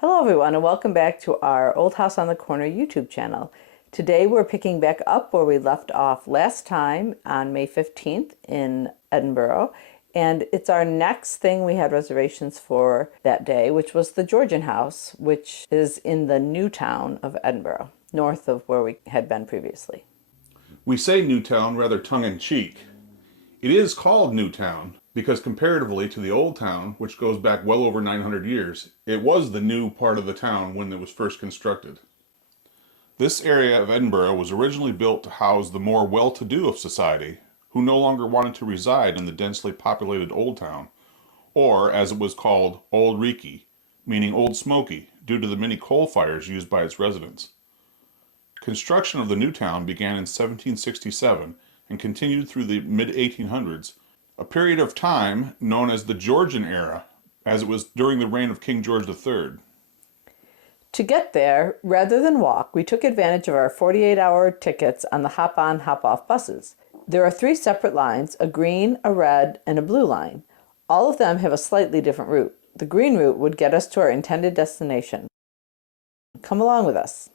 Hello everyone and welcome back to our Old House on the Corner YouTube channel. Today we're picking back up where we left off last time on May 15th in Edinburgh, and it's our next thing we had reservations for that day, which was the Georgian House, which is in the new town of Edinburgh, north of where we had been previously. We say new town rather tongue-in-cheek. It is called New Town because comparatively to the old town, which goes back well over 900 years, it was the new part of the town when it was first constructed. This area of Edinburgh was originally built to house the more well-to-do of society, who no longer wanted to reside in the densely populated Old Town, or, as it was called, Old Reekie, meaning Old Smoky, due to the many coal fires used by its residents. Construction of the new town began in 1767 and continued through the mid-1800s, a period of time known as the Georgian era, as it was during the reign of King George III. To get there, rather than walk, we took advantage of our 48-hour tickets on the hop-on, hop-off buses. There are 3 separate lines, a green, a red, and a blue line. All of them have a slightly different route. The green route would get us to our intended destination. Come along with us.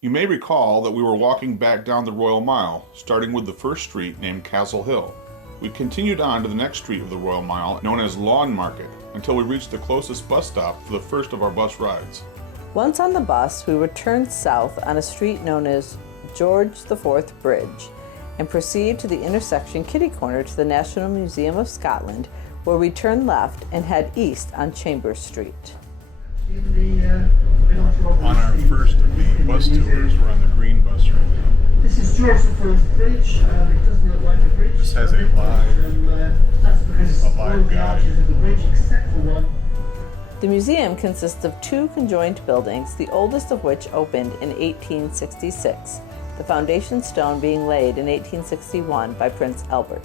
You may recall that we were walking back down the Royal Mile, starting with the first street named Castle Hill. We continued on to the next street of the Royal Mile, known as Lawn Market, until we reached the closest bus stop for the first of our bus rides. Once on the bus, we returned south on a street known as George IV Bridge and proceed to the intersection kitty corner to the National Museum of Scotland, where we turn left and head east on Chambers Street. On our first of the bus tours, we're on the green bus right now. This is George IV Bridge. It doesn't look like a bridge. This has a live, that's because all live the guide. arches of the bridge, except for one. The museum consists of 2 conjoined buildings, the oldest of which opened in 1866, the foundation stone being laid in 1861 by Prince Albert.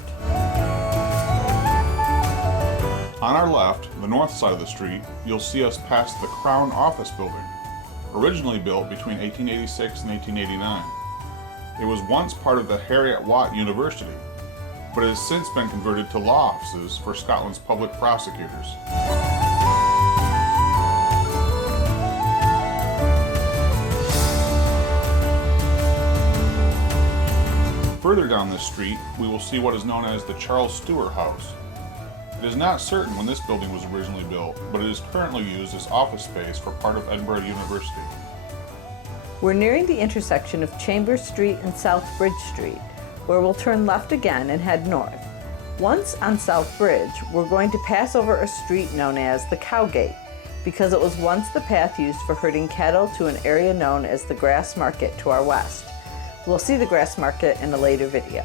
On our left, the north side of the street, you'll see us pass the Crown Office Building, originally built between 1886 and 1889. It was once part of the Harriet Watt University, but it has since been converted to law offices for Scotland's public prosecutors. Further down this street, we will see what is known as the Charles Stewart House. It is not certain when this building was originally built, but it is currently used as office space for part of Edinburgh University. We're nearing the intersection of Chambers Street and South Bridge Street, where we'll turn left again and head north. Once on South Bridge, we're going to pass over a street known as the Cowgate, because it was once the path used for herding cattle to an area known as the Grass Market to our west. We'll see the Grass Market in a later video.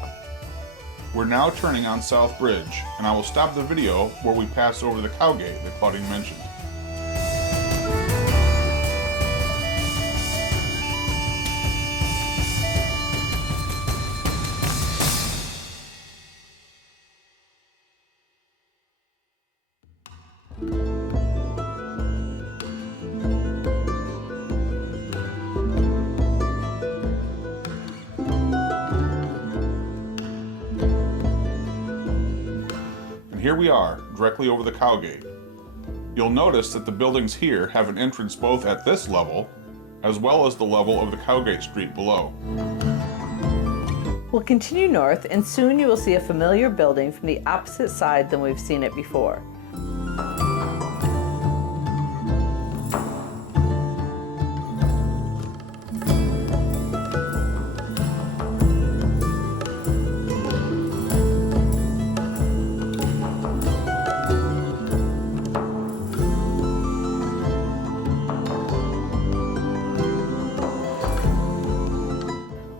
We're now turning on South Bridge, and I will stop the video where we pass over the Cowgate that Claudine mentioned. Here we are, directly over the Cowgate. You'll notice that the buildings here have an entrance both at this level, as well as the level of the Cowgate Street below. We'll continue north, and soon you will see a familiar building from the opposite side than we've seen it before.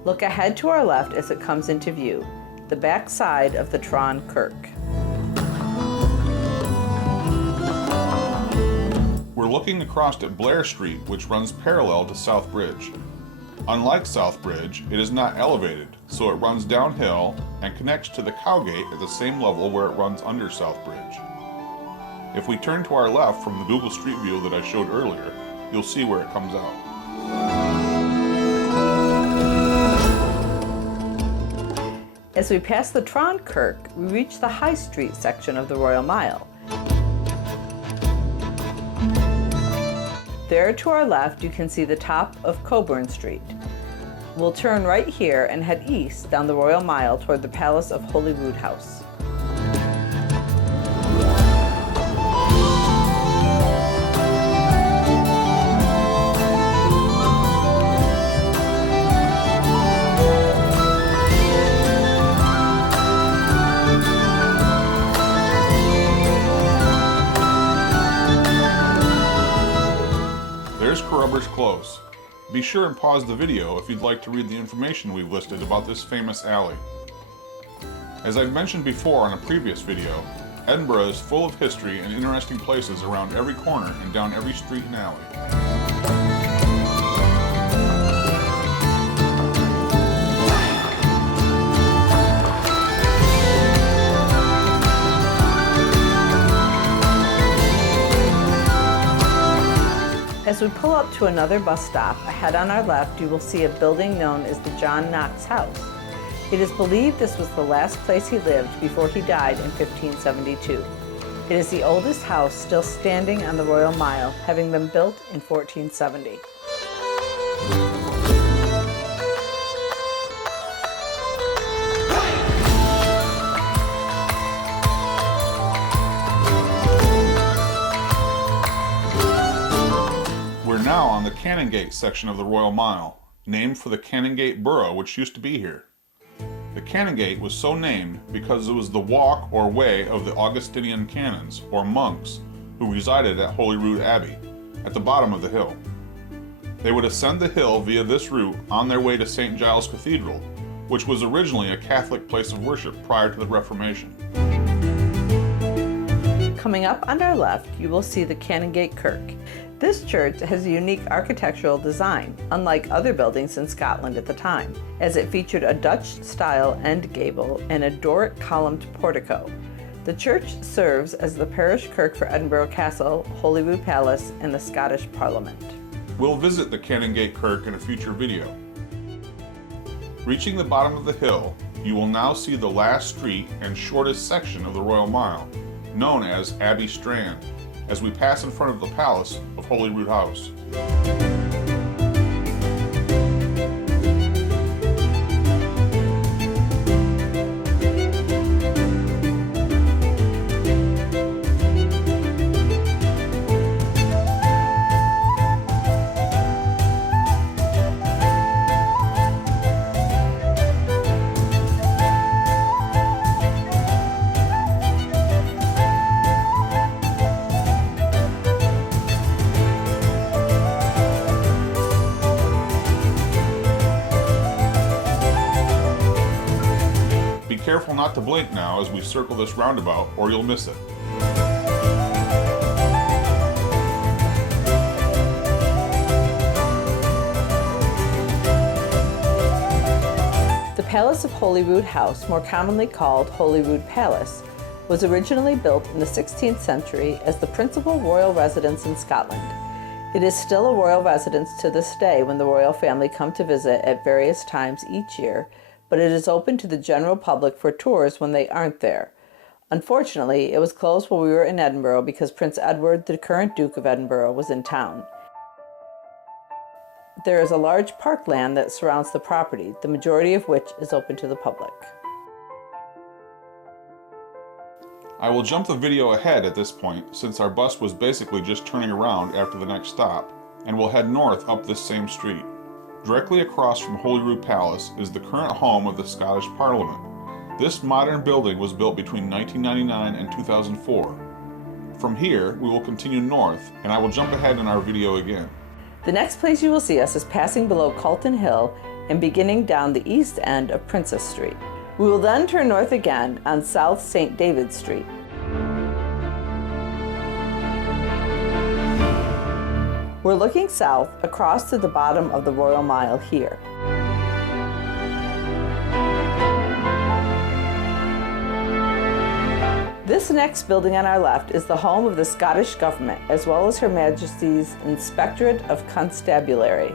Look ahead to our left as it comes into view, the back side of the Tron Kirk. We're looking across at Blair Street, which runs parallel to South Bridge. Unlike South Bridge, it is not elevated, so it runs downhill and connects to the Cowgate at the same level where it runs under South Bridge. If we turn to our left from the Google Street View that I showed earlier, you'll see where it comes out. As we pass the Tron Kirk, we reach the High Street section of the Royal Mile. There to our left, you can see the top of Coburn Street. We'll turn right here and head east down the Royal Mile toward the Palace of Holyrood House. There's Carrubbers Close. Be sure and pause the video if you'd like to read the information we've listed about this famous alley. As I've mentioned before on a previous video, Edinburgh is full of history and interesting places around every corner and down every street and alley. As we pull up to another bus stop, ahead on our left, you will see a building known as the Knox House. It is believed this was the last place he lived before he died in 1572. It is the oldest house still standing on the Royal Mile, having been built in 1470. Now on the Canongate section of the Royal Mile, named for the Canongate borough which used to be here. The Canongate was so named because it was the walk or way of the Augustinian canons, or monks, who resided at Holyrood Abbey, at the bottom of the hill. They would ascend the hill via this route on their way to St. Giles Cathedral, which was originally a Catholic place of worship prior to the Reformation. Coming up on our left, you will see the Canongate Kirk. This church has a unique architectural design, unlike other buildings in Scotland at the time, as it featured a Dutch-style end gable and a Doric columned portico. The church serves as the parish kirk for Edinburgh Castle, Holyrood Palace, and the Scottish Parliament. We'll visit the Canongate Kirk in a future video. Reaching the bottom of the hill, you will now see the last street and shortest section of the Royal Mile, known as Abbey Strand, as we pass in front of the Palace of Holyrood House. Careful not to blink now as we circle this roundabout, or you'll miss it. The Palace of Holyrood House, more commonly called Holyrood Palace, was originally built in the 16th century as the principal royal residence in Scotland. It is still a royal residence to this day when the royal family come to visit at various times each year, but it is open to the general public for tours when they aren't there. Unfortunately, it was closed while we were in Edinburgh because Prince Edward, the current Duke of Edinburgh, was in town. There is a large parkland that surrounds the property, the majority of which is open to the public. I will jump the video ahead at this point since our bus was basically just turning around after the next stop, and we'll head north up this same street. Directly across from Holyrood Palace is the current home of the Scottish Parliament. This modern building was built between 1999 and 2004. From here, we will continue north, and I will jump ahead in our video again. The next place you will see us is passing below Calton Hill and beginning down the east end of Princess Street. We will then turn north again on South St. David Street. We're looking south across to the bottom of the Royal Mile here. This next building on our left is the home of the Scottish Government, as well as Her Majesty's Inspectorate of Constabulary.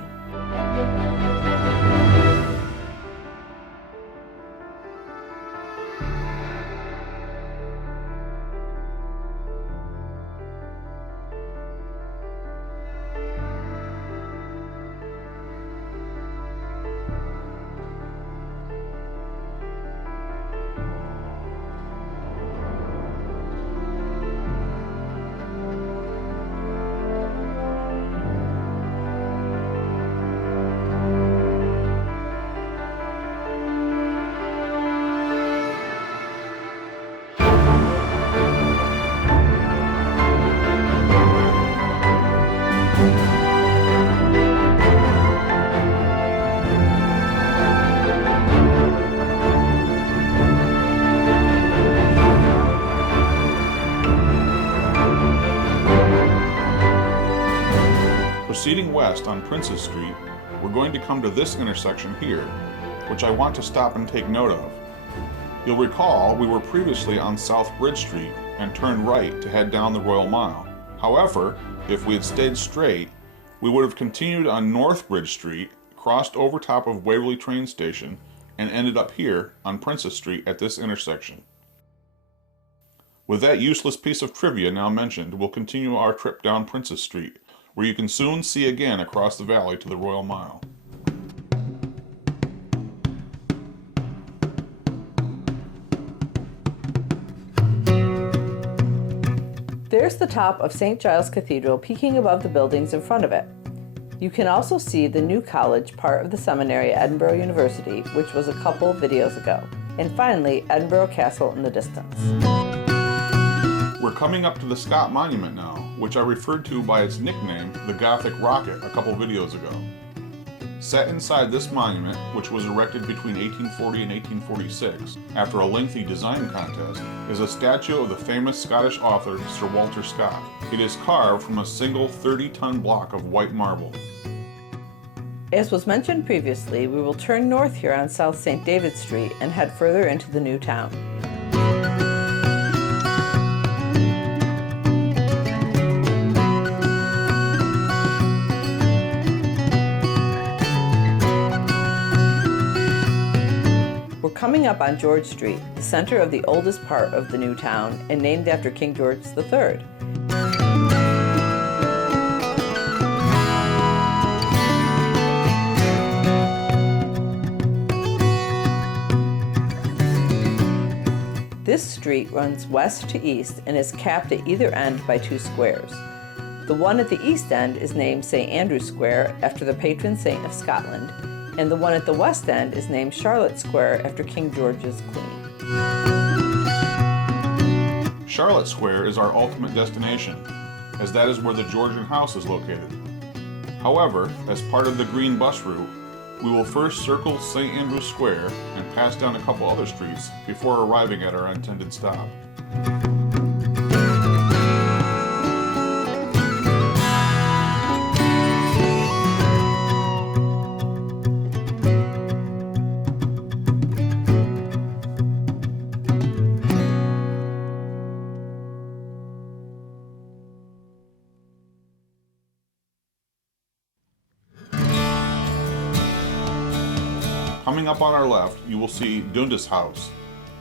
Proceeding west on Princess Street, we're going to come to this intersection here, which I want to stop and take note of. You'll recall we were previously on South Bridge Street and turned right to head down the Royal Mile. However, if we had stayed straight, we would have continued on North Bridge Street, crossed over top of Waverley train station, and ended up here on Princess Street at this intersection. With that useless piece of trivia now mentioned, we'll continue our trip down Princess Street, where you can soon see again across the valley to the Royal Mile. There's the top of St. Giles Cathedral peeking above the buildings in front of it. You can also see the new college, part of the seminary at Edinburgh University, which was a couple videos ago. And finally, Edinburgh Castle in the distance. We're coming up to the Scott Monument now, which I referred to by its nickname, the Gothic Rocket, a couple videos ago. Set inside this monument, which was erected between 1840 and 1846, after a lengthy design contest, is a statue of the famous Scottish author Sir Walter Scott. It is carved from a single 30-ton block of white marble. As was mentioned previously, we will turn north here on South St. David Street and head further into the new town. Coming up on George Street, the center of the oldest part of the new town and named after King George III. This street runs west to east and is capped at either end by two squares. The one at the east end is named St. Andrew's Square after the patron saint of Scotland, and the one at the west end is named Charlotte Square after King George's queen. Charlotte Square is our ultimate destination, as that is where the Georgian House is located. However, as part of the green bus route, we will first circle St. Andrew's Square and pass down a couple other streets before arriving at our intended stop. Coming up on our left, you will see Dundas House,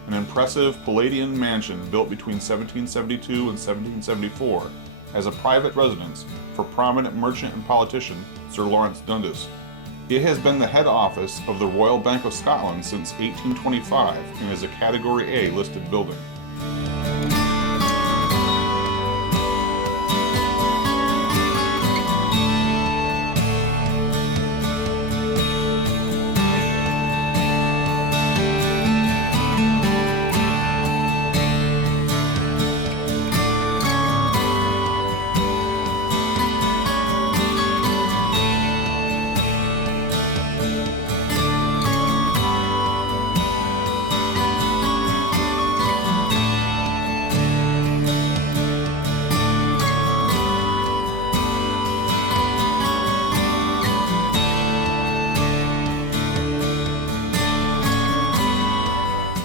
an impressive Palladian mansion built between 1772 and 1774 as a private residence for prominent merchant and politician Sir Lawrence Dundas. It has been the head office of the Royal Bank of Scotland since 1825 and is a Category A listed building.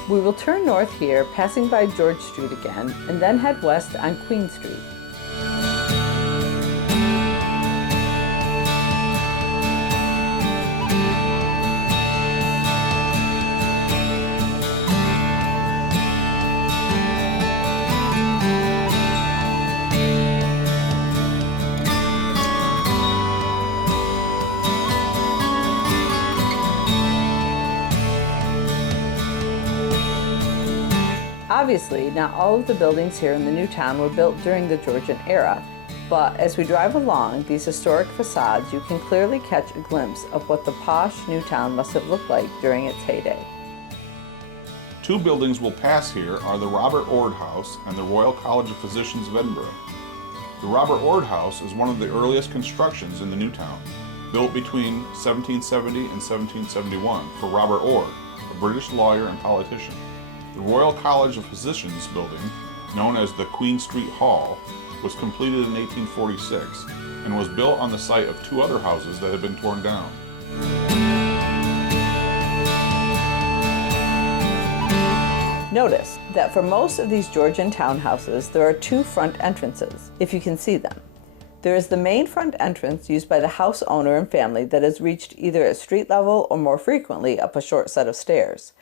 We will turn north here, passing by George Street again, and then head west on Queen Street. Obviously, not all of the buildings here in the new town were built during the Georgian era, but as we drive along these historic facades, you can clearly catch a glimpse of what the posh new town must have looked like during its heyday. Two buildings we'll pass here are the Robert Ord House and the Royal College of Physicians of Edinburgh. The Robert Ord House is one of the earliest constructions in the new town, built between 1770 and 1771 for Robert Ord, a British lawyer and politician. The Royal College of Physicians building, known as the Queen Street Hall, was completed in 1846 and was built on the site of two other houses that had been torn down. Notice that for most of these Georgian townhouses, there are two front entrances, if you can see them. There is the main front entrance used by the house owner and family that is reached either at street level or more frequently up a short set of stairs.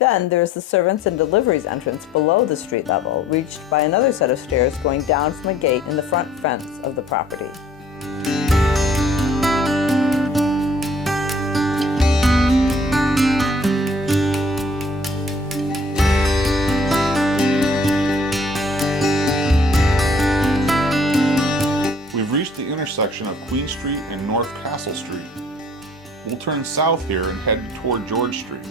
Then there is the servants and deliveries entrance below the street level, reached by another set of stairs going down from a gate in the front fence of the property. We've reached the intersection of Queen Street and North Castle Street. We'll turn south here and head toward George Street.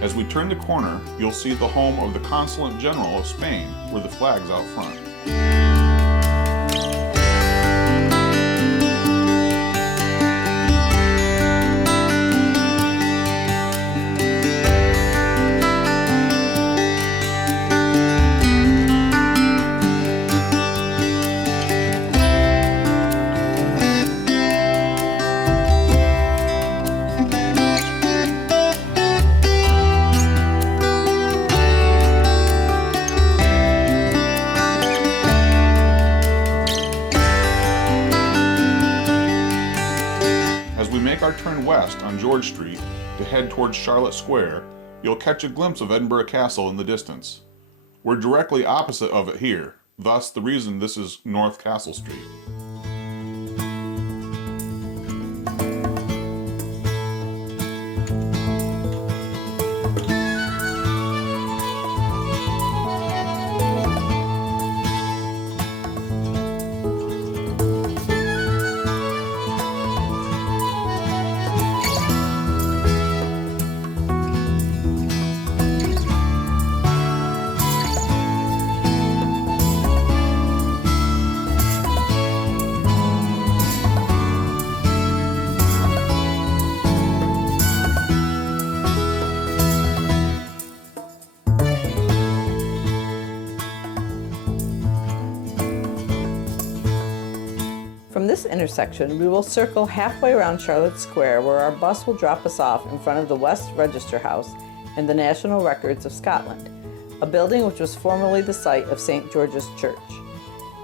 As we turn the corner, you'll see the home of the Consulate General of Spain, where the flag's out front. Our turn west on George Street to head towards Charlotte Square, you'll catch a glimpse of Edinburgh Castle in the distance. We're directly opposite of it here, thus the reason this is North Castle Street. From this intersection, we will circle halfway around Charlotte Square, where our bus will drop us off in front of the West Register House and the National Records of Scotland, a building which was formerly the site of St. George's Church.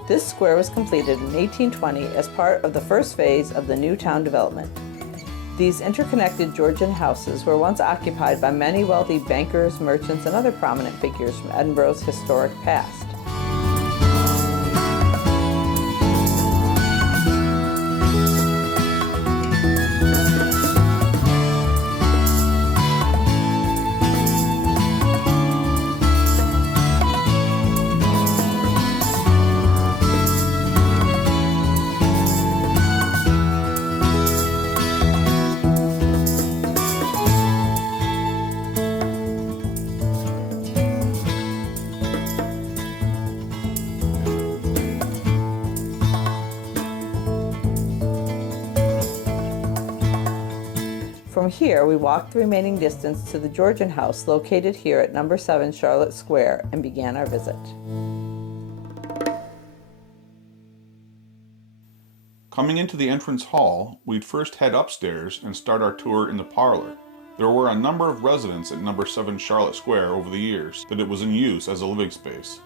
This square was completed in 1820 as part of the first phase of the new town development. These interconnected Georgian houses were once occupied by many wealthy bankers, merchants, and other prominent figures from Edinburgh's historic past. From here, we walked the remaining distance to the Georgian House located here at number 7 Charlotte Square and began our visit. Coming into the entrance hall, we'd first head upstairs and start our tour in the parlor. There were a number of residents at number 7 Charlotte Square over the years that it was in use as a living space.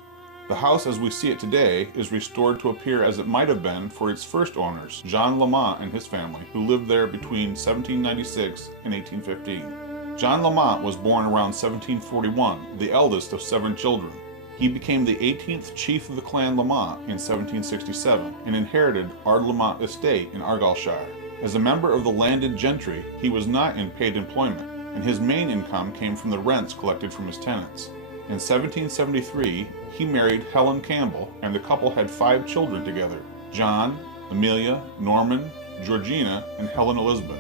The house as we see it today is restored to appear as it might have been for its first owners, John Lamont and his family, who lived there between 1796 and 1815. John Lamont was born around 1741, the eldest of 7 children. He became the 18th chief of the clan Lamont in 1767 and inherited Ard Lamont Estate in Argyllshire. As a member of the landed gentry, he was not in paid employment, and his main income came from the rents collected from his tenants. In 1773, he married Helen Campbell, and the couple had 5 children together: John, Amelia, Norman, Georgina, and Helen Elizabeth.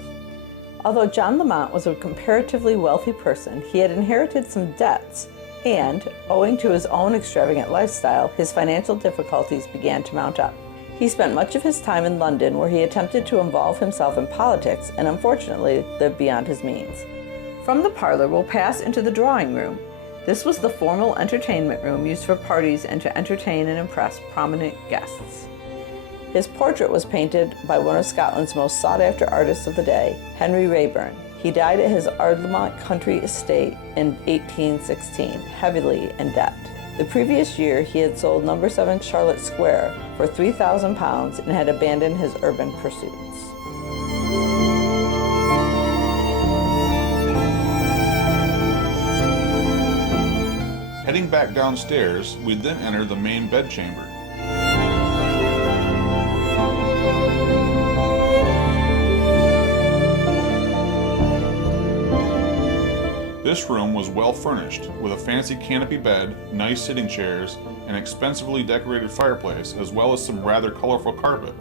Although John Lamont was a comparatively wealthy person, he had inherited some debts, and, owing to his own extravagant lifestyle, his financial difficulties began to mount up. He spent much of his time in London, where he attempted to involve himself in politics and unfortunately lived beyond his means. From the parlor, we'll pass into the drawing room. This was the formal entertainment room used for parties and to entertain and impress prominent guests. His portrait was painted by one of Scotland's most sought-after artists of the day, Henry Raeburn. He died at his Ardlamont country estate in 1816, heavily in debt. The previous year, he had sold number 7 Charlotte Square for £3,000 and had abandoned his urban pursuits. Heading back downstairs, we'd then enter the main bedchamber. This room was well furnished, with a fancy canopy bed, nice sitting chairs, an expensively decorated fireplace, as well as some rather colorful carpet.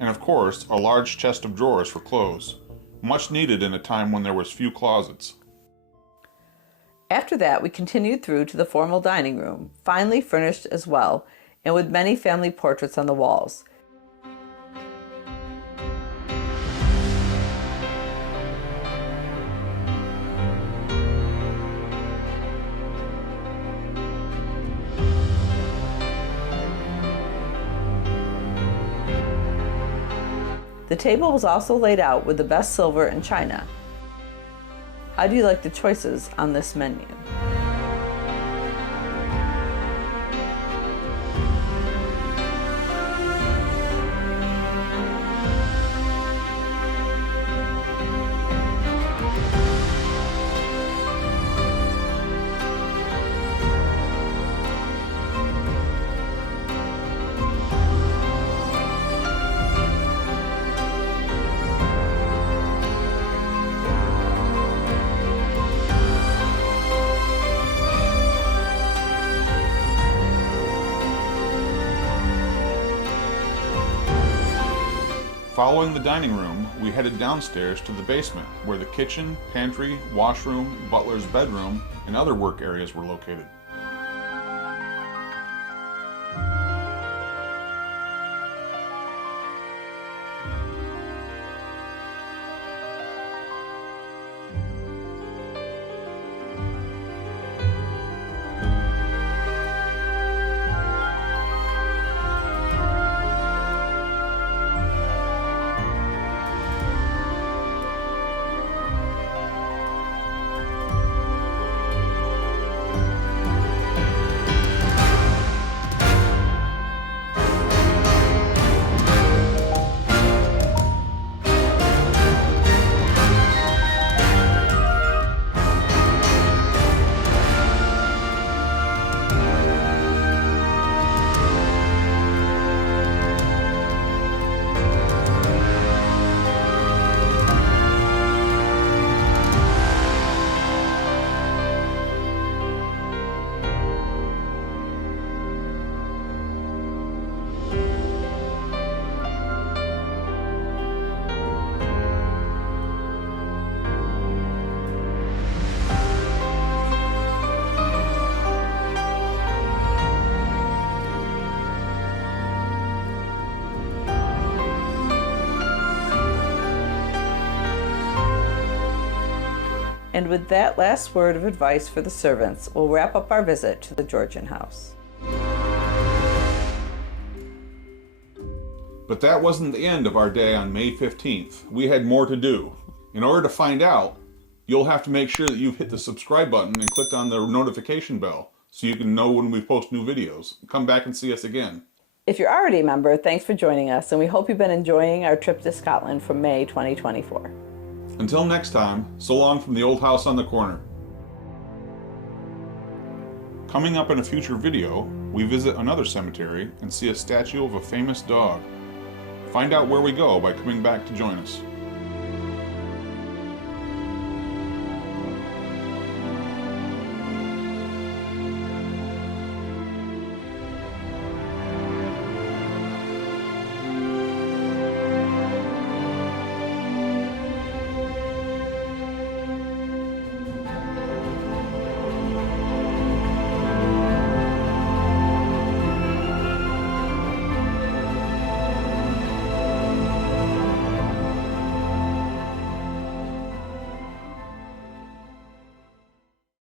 Of course, a large chest of drawers for clothes, much needed in a time when there was few closets. After that, we continued through to the formal dining room, finely furnished as well, and with many family portraits on the walls. The table was also laid out with the best silver and china. How do you like the choices on this menu? Following the dining room, we headed downstairs to the basement, where the kitchen, pantry, washroom, butler's bedroom, and other work areas were located. And with that last word of advice for the servants, we'll wrap up our visit to the Georgian House. But that wasn't the end of our day on May 15th. We had more to do. In order to find out, you'll have to make sure that you've hit the subscribe button and clicked on the notification bell so you can know when we post new videos. Come back and see us again. If you're already a member, thanks for joining us, and we hope you've been enjoying our trip to Scotland from May 2024. Until next time, so long from the old house on the corner. Coming up in a future video, we visit another cemetery and see a statue of a famous dog. Find out where we go by coming back to join us.